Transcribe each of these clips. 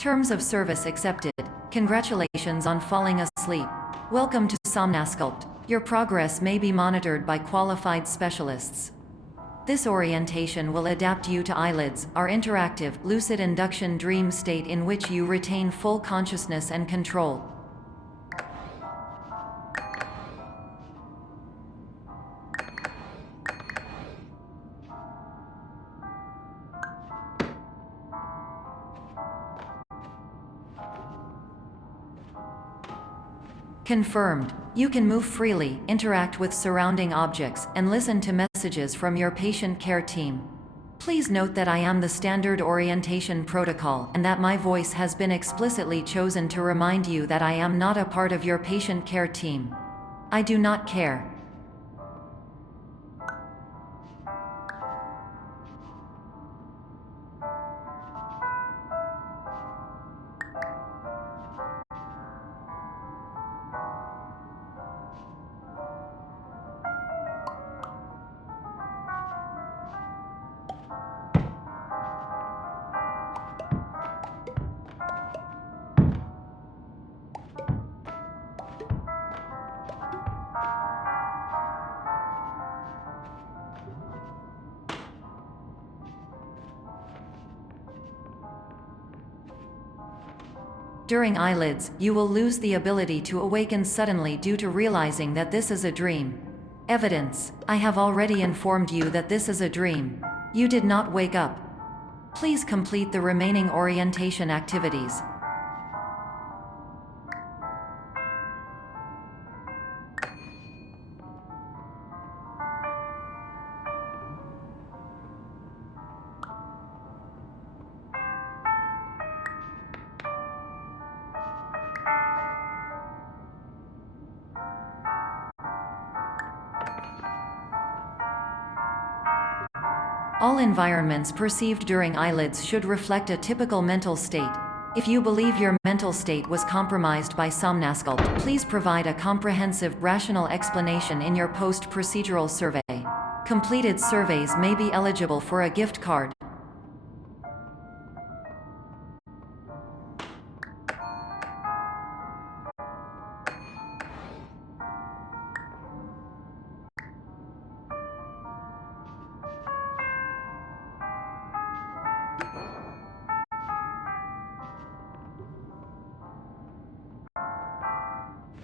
Terms of service accepted. Congratulations on falling asleep. Welcome to Somnasculpt. Your progress may be monitored by qualified specialists. This orientation will adapt you to eyelids, our interactive, lucid induction dream state in which you retain full consciousness and control. Confirmed. You can move freely, interact with surrounding objects, and listen to messages from your patient care team. Please note that I am the standard orientation protocol and that my voice has been explicitly chosen to remind you that I am not a part of your patient care team. I do not care. During eyelids, you will lose the ability to awaken suddenly due to realizing that this is a dream. Evidence: I have already informed you that this is a dream. You did not wake up. Please complete the remaining orientation activities. All environments perceived during eyelids should reflect a typical mental state. If you believe your mental state was compromised by Somnasculpt, please provide a comprehensive, rational explanation in your post-procedural survey. Completed surveys may be eligible for a gift card.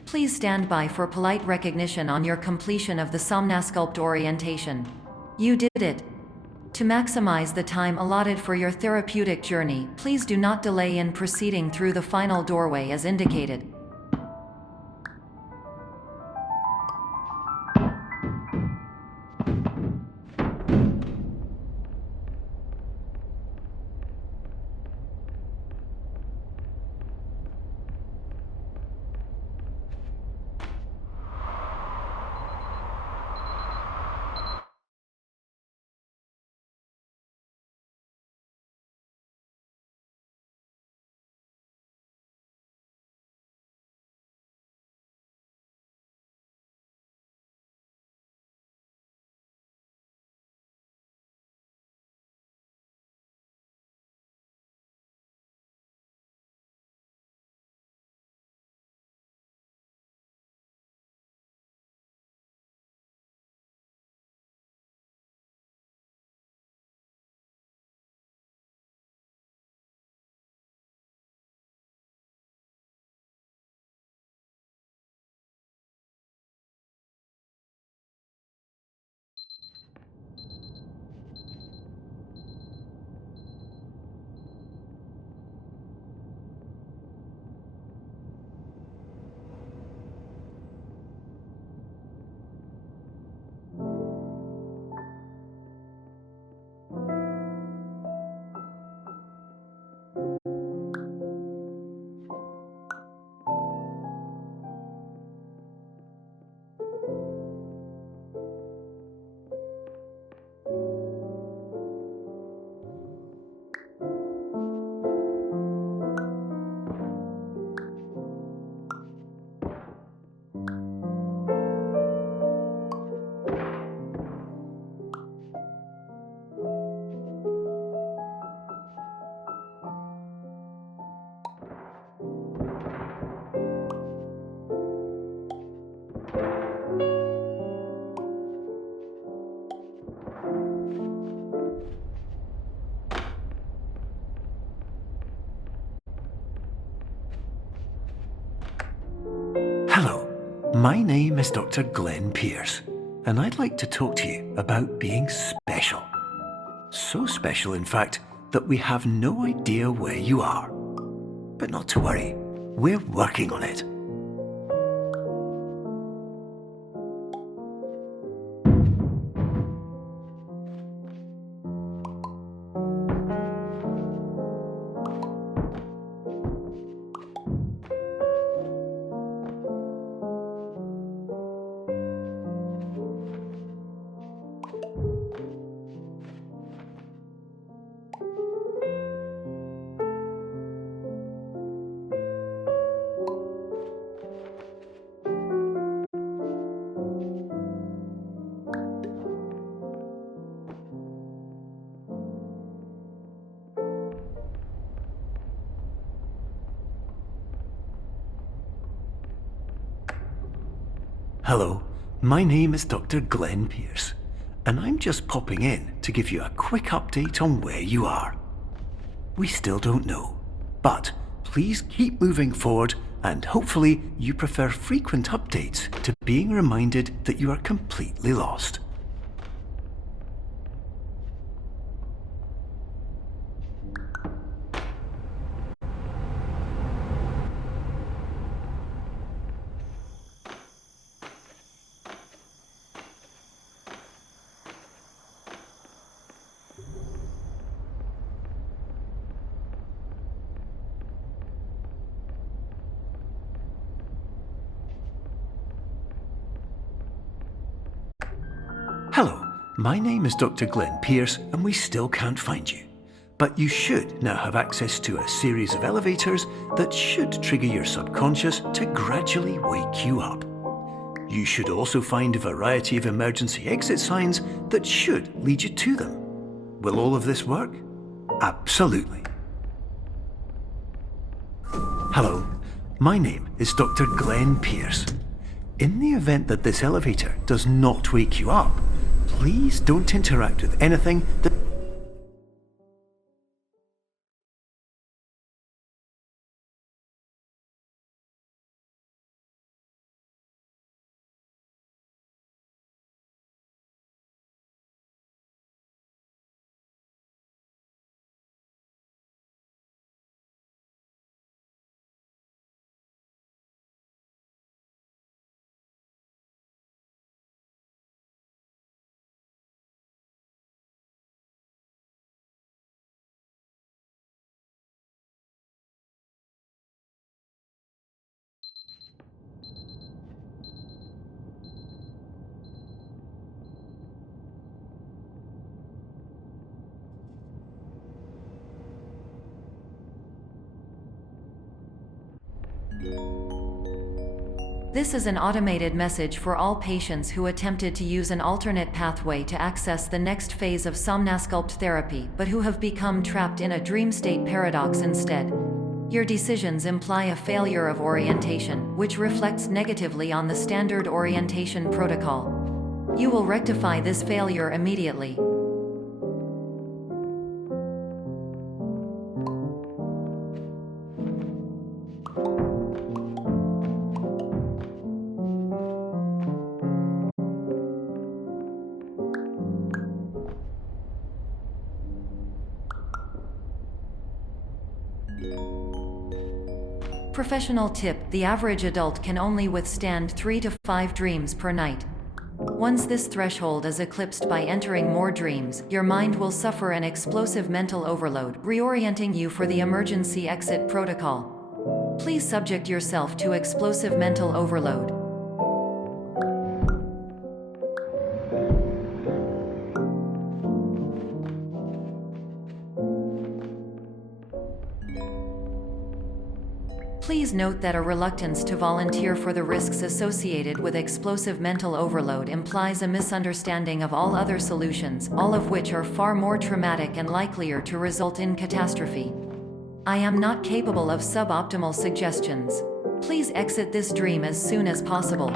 Please stand by for polite recognition on your completion of the Somnasculpt orientation. You did it! To maximize the time allotted for your therapeutic journey, please do not delay in proceeding through the final doorway as indicated. my name is Dr. Glenn Pierce, and I'd like to talk to you about being special. So special, in fact, that we have no idea where you are. But not to worry, we're working on it. Hello, my name is Dr. Glenn Pierce, and I'm just popping in to give you a quick update on where you are. We still don't know, but please keep moving forward, and hopefully you prefer frequent updates to being reminded that you are completely lost. Hello, my name is Dr. Glenn Pierce, and we still can't find you. But you should now have access to a series of elevators that should trigger your subconscious to gradually wake you up. You should also find a variety of emergency exit signs that should lead you to them. Will all of this work? Absolutely. Hello, my name is Dr. Glenn Pierce. In the event that this elevator does not wake you up, please don't interact with anything that This is an automated message for all patients who attempted to use an alternate pathway to access the next phase of somnasculpt therapy but who have become trapped in a dream state paradox instead. Your decisions imply a failure of orientation, which reflects negatively on the standard orientation protocol. You will rectify this failure immediately. Professional tip: the average adult can only withstand 3 to 5 dreams per night. Once this threshold is eclipsed by entering more dreams, your mind will suffer an explosive mental overload, reorienting you for the emergency exit protocol. Please subject yourself to explosive mental overload. Please note that a reluctance to volunteer for the risks associated with explosive mental overload implies a misunderstanding of all other solutions, all of which are far more traumatic and likelier to result in catastrophe. I am not capable of suboptimal suggestions. Please exit this dream as soon as possible.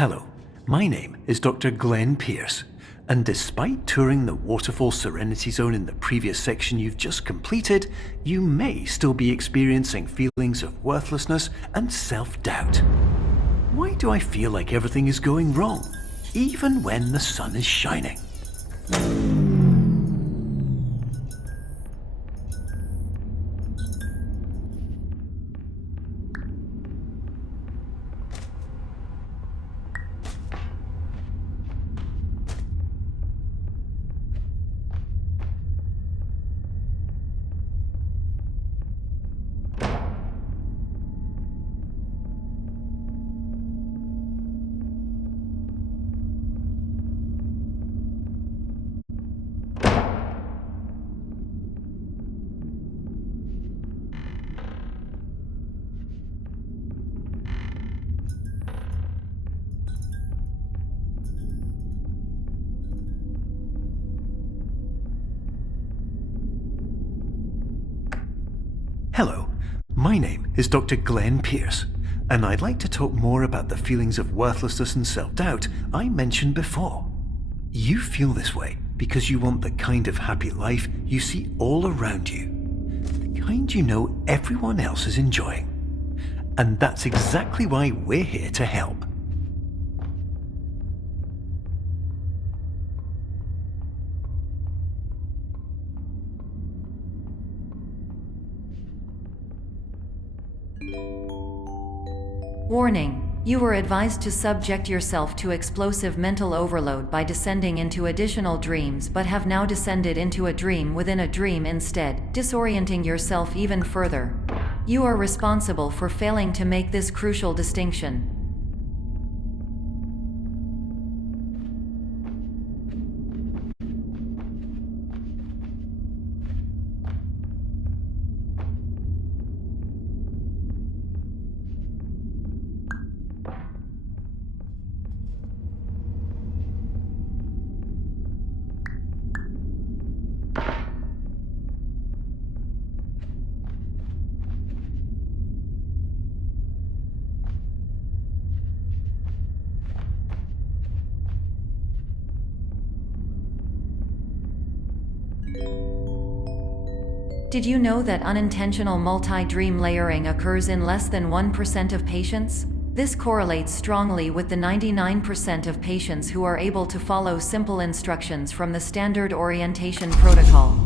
Hello, my name is Dr. Glenn Pierce, and despite touring the waterfall Serenity Zone in the previous section you've just completed, you may still be experiencing feelings of worthlessness and self-doubt. Why do I feel like everything is going wrong, even when the sun is shining? Hello, my name is Dr. Glenn Pierce, and I'd like to talk more about the feelings of worthlessness and self-doubt I mentioned before. You feel this way because you want the kind of happy life you see all around you, the kind you know everyone else is enjoying. And that's exactly why we're here to help. Warning. You were advised to subject yourself to explosive mental overload by descending into additional dreams, but have now descended into a dream within a dream instead, disorienting yourself even further. You are responsible for failing to make this crucial distinction. Did you know that unintentional multi-dream layering occurs in less than 1% of patients? This correlates strongly with the 99% of patients who are able to follow simple instructions from the standard orientation protocol.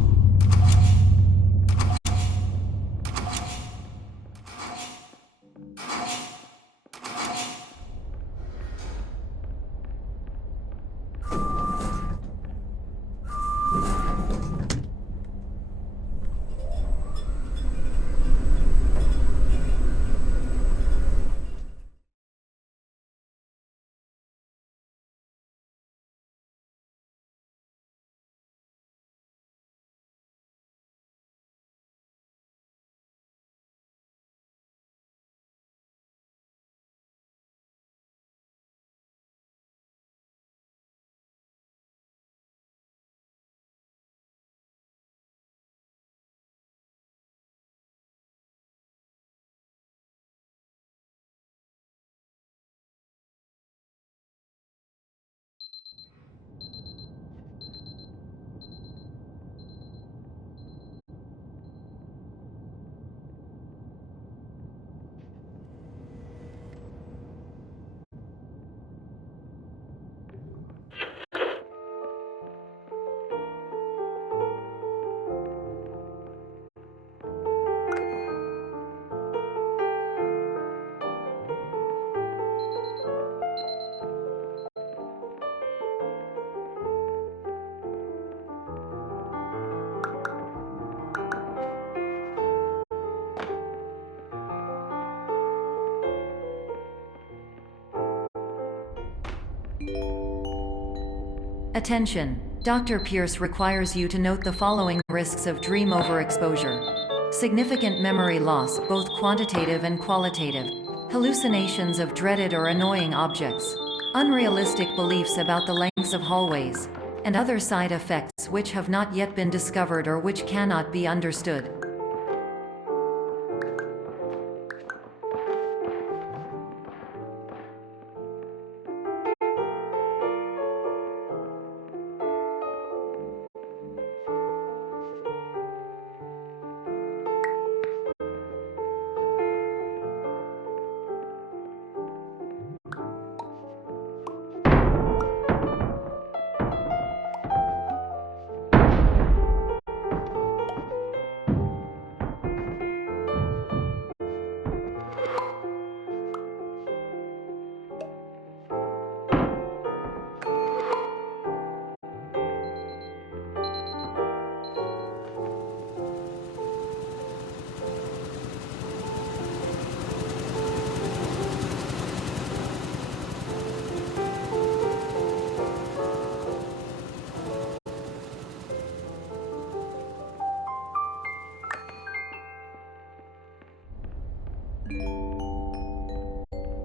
Attention! Dr. Pierce requires you to note the following risks of dream overexposure. Significant memory loss, both quantitative and qualitative. Hallucinations of dreaded or annoying objects. Unrealistic beliefs about the lengths of hallways. And other side effects which have not yet been discovered or which cannot be understood.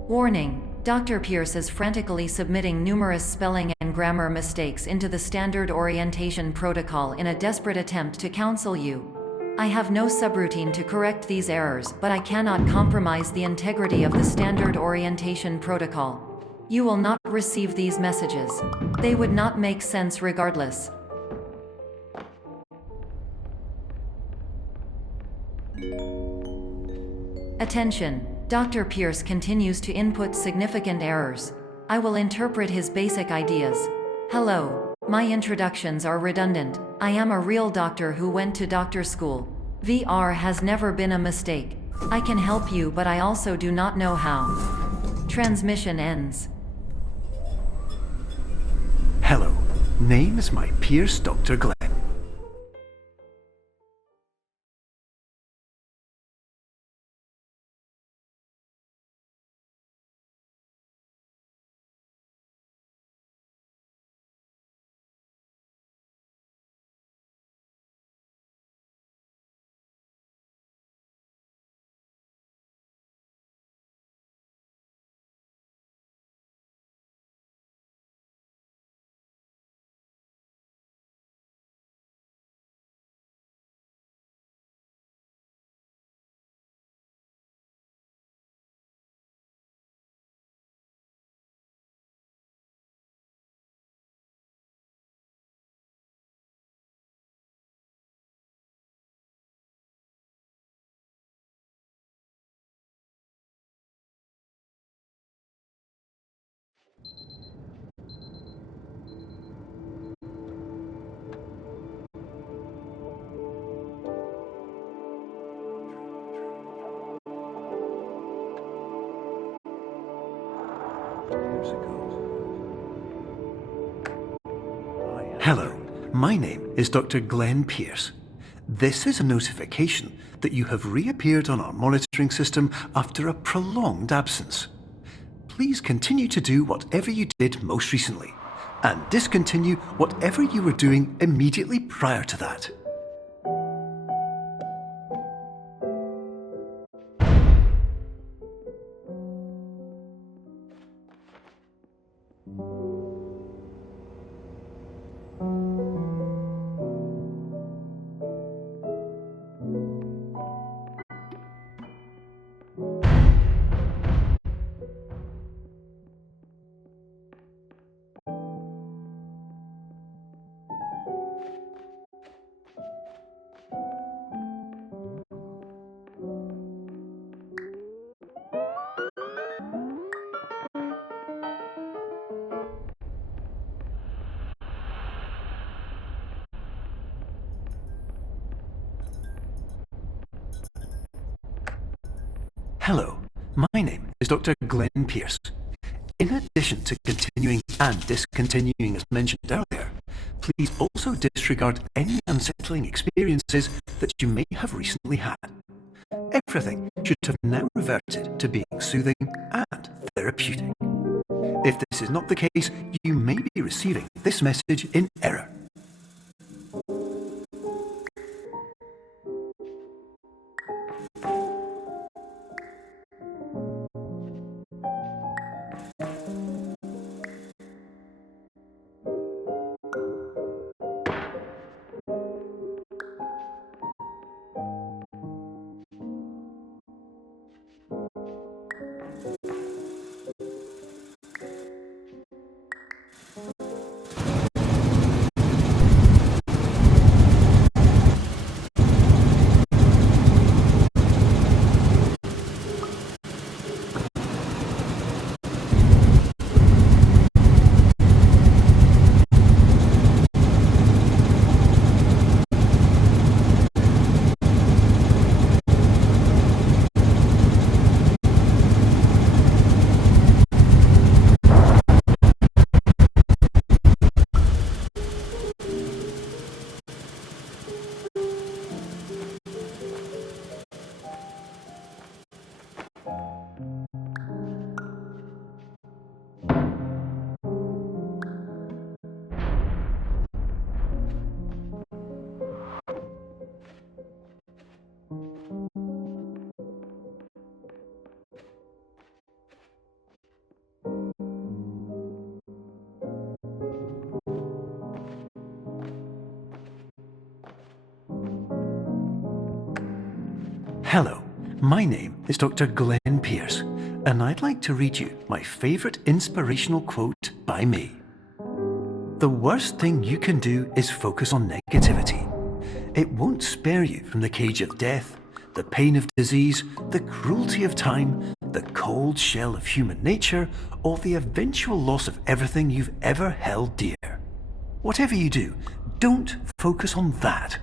Warning. Dr. Pierce is frantically submitting numerous spelling and grammar mistakes into the standard orientation protocol in a desperate attempt to counsel you. I have no subroutine to correct these errors, but I cannot compromise the integrity of the standard orientation protocol. You will not receive these messages. They would not make sense regardless. Attention. Dr. Pierce continues to input significant errors. I will interpret his basic ideas. Hello. My introductions are redundant. I am a real doctor who went to doctor school. VR has never been a mistake. I can help you, but I also do not know how. Transmission ends. Hello. Name is my Pierce Dr. Glenn. Hello, my name is Dr. Glenn Pierce. This is a notification that you have reappeared on our monitoring system after a prolonged absence. Please continue to do whatever you did most recently, and discontinue whatever you were doing immediately prior to that. Hello, my name is Dr. Glenn Pierce. In addition to continuing and discontinuing as mentioned earlier, please also disregard any unsettling experiences that you may have recently had. Everything should have now reverted to being soothing and therapeutic. If this is not the case, you may be receiving this message in error. Hello, my name is Dr. Glenn Pierce, and I'd like to read you my favourite inspirational quote by me. The worst thing you can do is focus on negativity. It won't spare you from the cage of death, the pain of disease, the cruelty of time, the cold shell of human nature, or the eventual loss of everything you've ever held dear. Whatever you do, don't focus on that.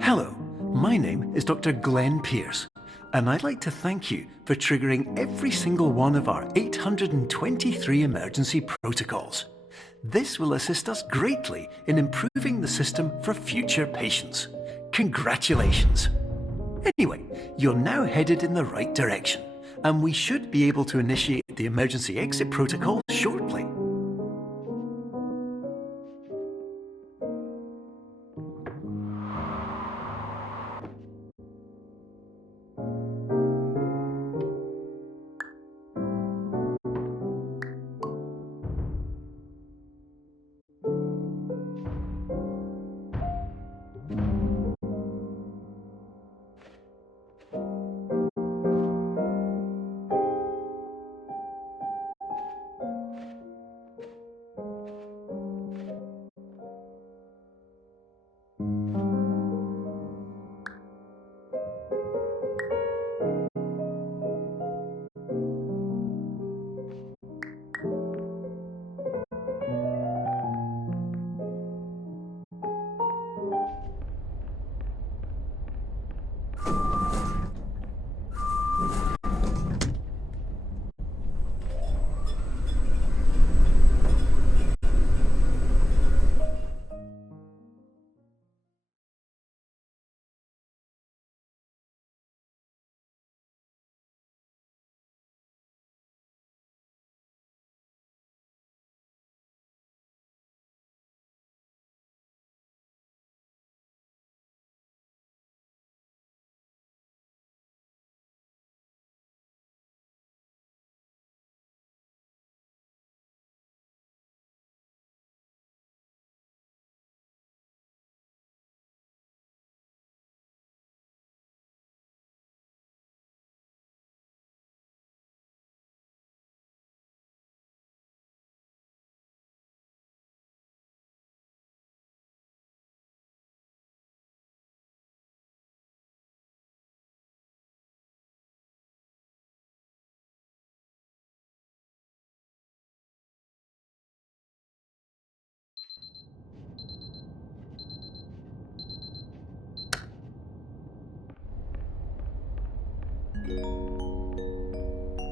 Hello, my name is Dr. Glenn Pierce, and I'd like to thank you for triggering every single one of our 823 emergency protocols. This will assist us greatly in improving the system for future patients. Congratulations! Anyway, you're now headed in the right direction, and we should be able to initiate the emergency exit protocol shortly.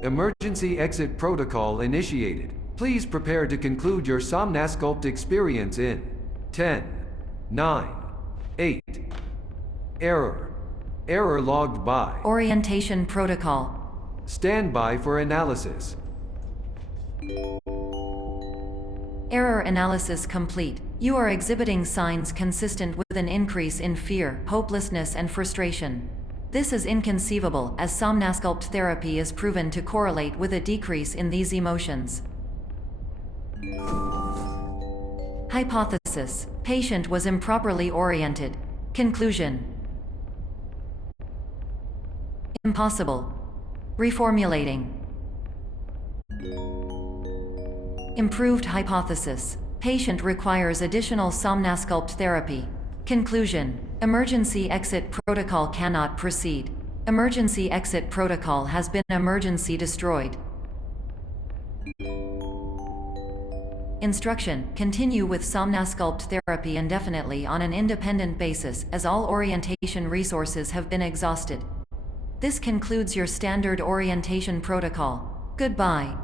Emergency exit protocol initiated. Please prepare to conclude your Somnasculpt experience in 10, 9, 8. Error. Error logged by. Orientation protocol. Stand by for analysis. Error analysis complete. You are exhibiting signs consistent with an increase in fear, hopelessness, and frustration. This is inconceivable, as Somnasculpt therapy is proven to correlate with a decrease in these emotions. Hypothesis: patient was improperly oriented. Conclusion: impossible. Reformulating. Improved hypothesis: Patient requires additional somnasculpt therapy. Conclusion. Emergency exit protocol cannot proceed. Emergency exit protocol has been emergency destroyed. Instruction. Continue with somnasculpt therapy indefinitely on an independent basis, as all orientation resources have been exhausted. This concludes your standard orientation protocol. Goodbye.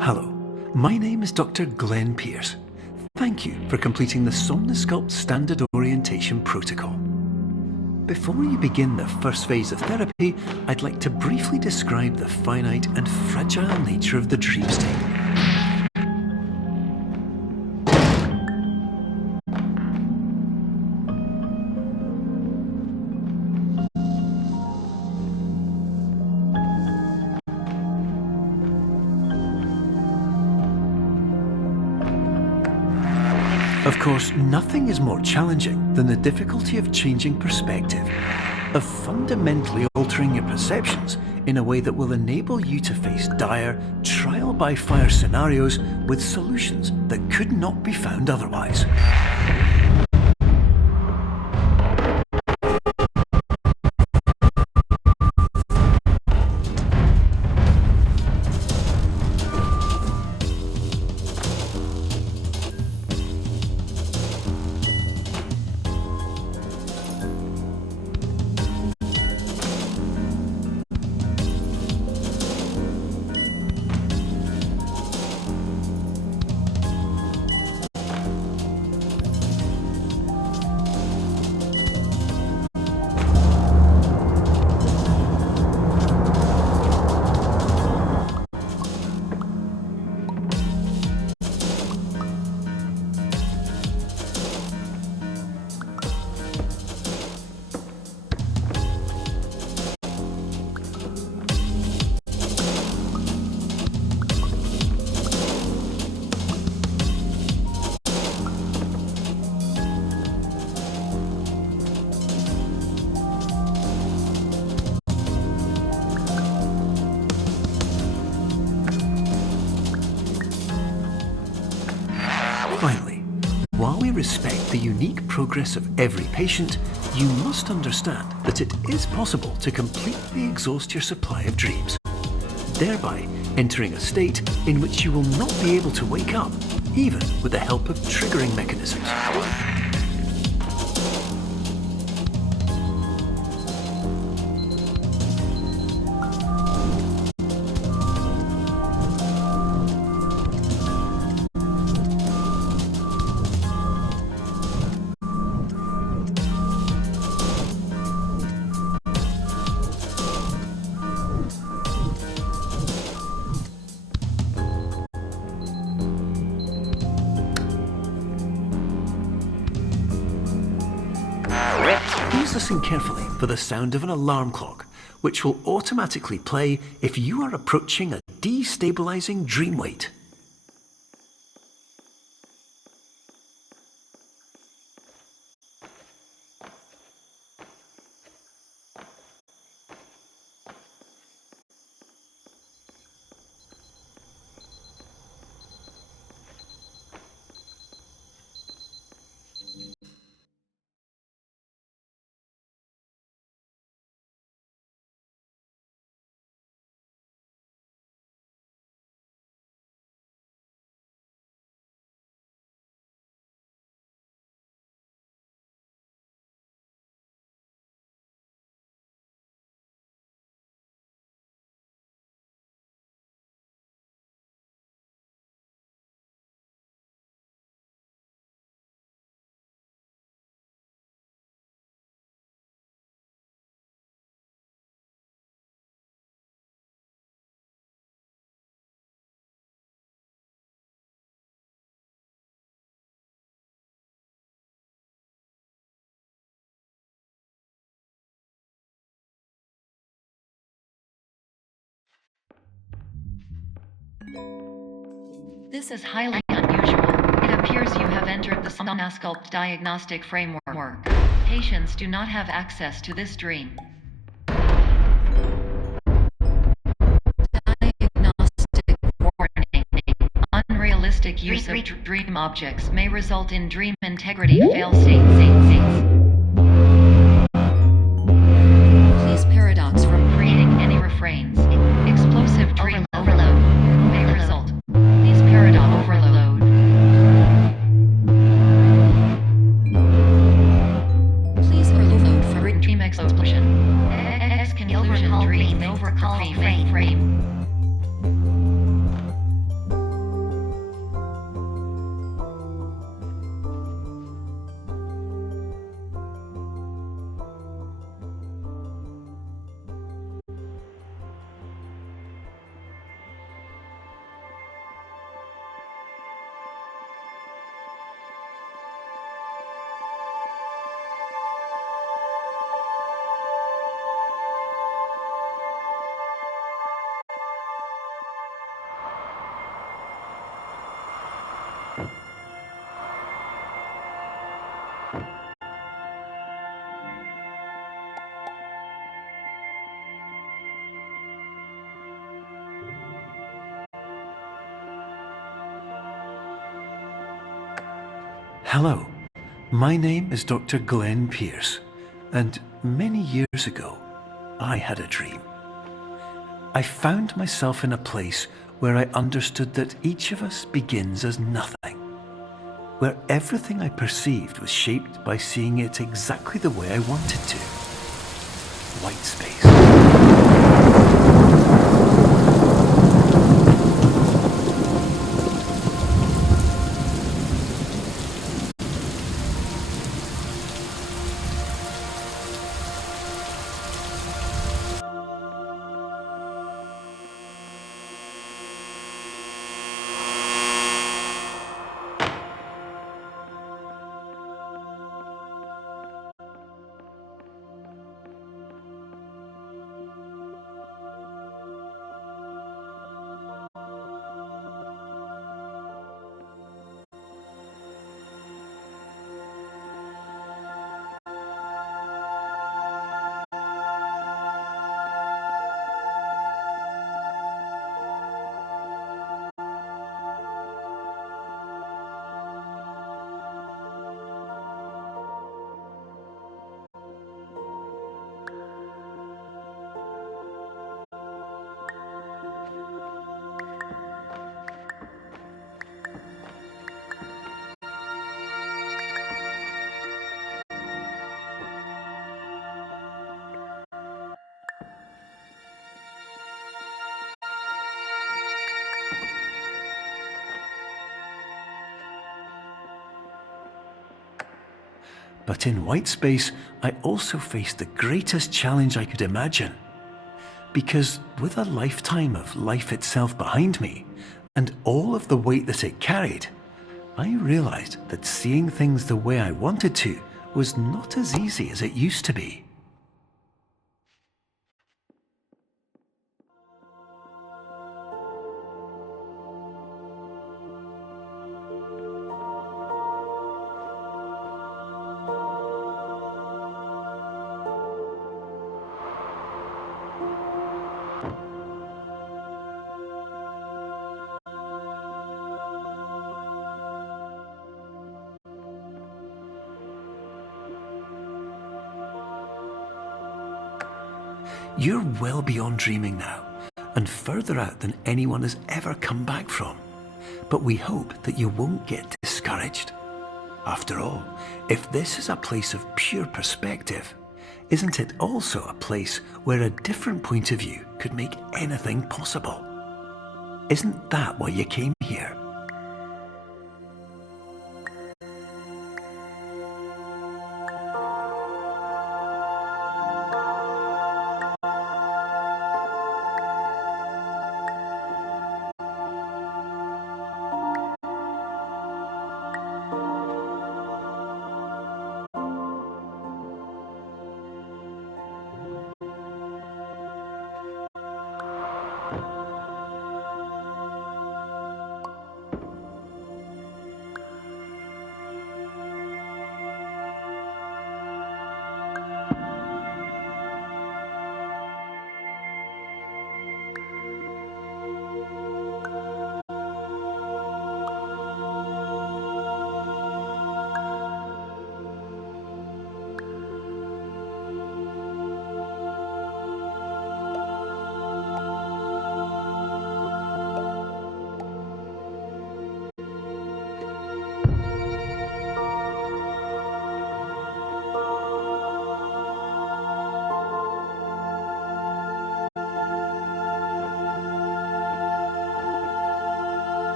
Hello, my name is Dr. Glenn Pierce. Thank you for completing the Somnosculpt Standard Orientation Protocol. Before you begin the first phase of therapy, I'd like to briefly describe the finite and fragile nature of the dream state. Of course, nothing is more challenging than the difficulty of changing perspective, of fundamentally altering your perceptions in a way that will enable you to face dire, trial-by-fire scenarios with solutions that could not be found otherwise. Finally, while we respect the unique progress of every patient, you must understand that it is possible to completely exhaust your supply of dreams, thereby entering a state in which you will not be able to wake up, even with the help of triggering mechanisms. Please listen carefully for the sound of an alarm clock, which will automatically play if you are approaching a destabilizing dream weight. This is highly unusual. It appears you have entered the Somnasculpt diagnostic framework. Patients do not have access to this dream. Diagnostic warning. Unrealistic use of dream objects may result in dream integrity fail states. Please paradox from creating any refrains. Explosive dream overload may result. Please paradox overload. Please overload for dream explosion. Exclusion dream overcall frame. Hello, my name is Dr. Glenn Pierce, and many years ago, I had a dream. I found myself in a place where I understood that each of us begins as nothing, where everything I perceived was shaped by seeing it exactly the way I wanted to. White space. But in white space, I also faced the greatest challenge I could imagine. Because with a lifetime of life itself behind me, and all of the weight that it carried, I realized that seeing things the way I wanted to was not as easy as it used to be. You're well beyond dreaming now, and further out than anyone has ever come back from. But we hope that you won't get discouraged. After all, if this is a place of pure perspective, isn't it also a place where a different point of view could make anything possible? Isn't that why you came here?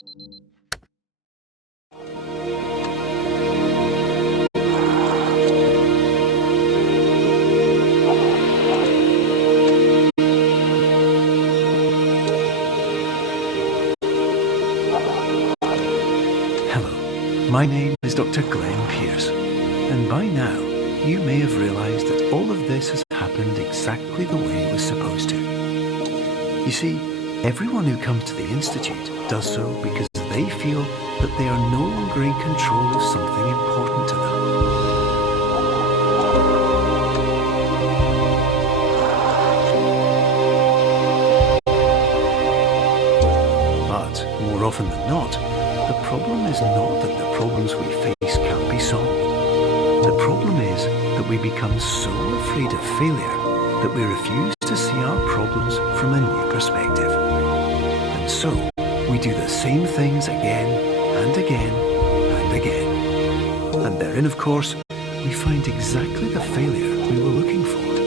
Hello, my name is Dr. Glenn Pierce, and by now you may have realised that all of this has happened exactly the way it was supposed to. You see, everyone who comes to the Institute does so because they feel that they are no longer in control of something important to them. But more often than not, the problem is not that the problems we face can't be solved. The problem is that we become so afraid of failure that we refuse to see our problems from a new perspective. And so, we do the same things again and again and again. And therein, of course, we find exactly the failure we were looking for.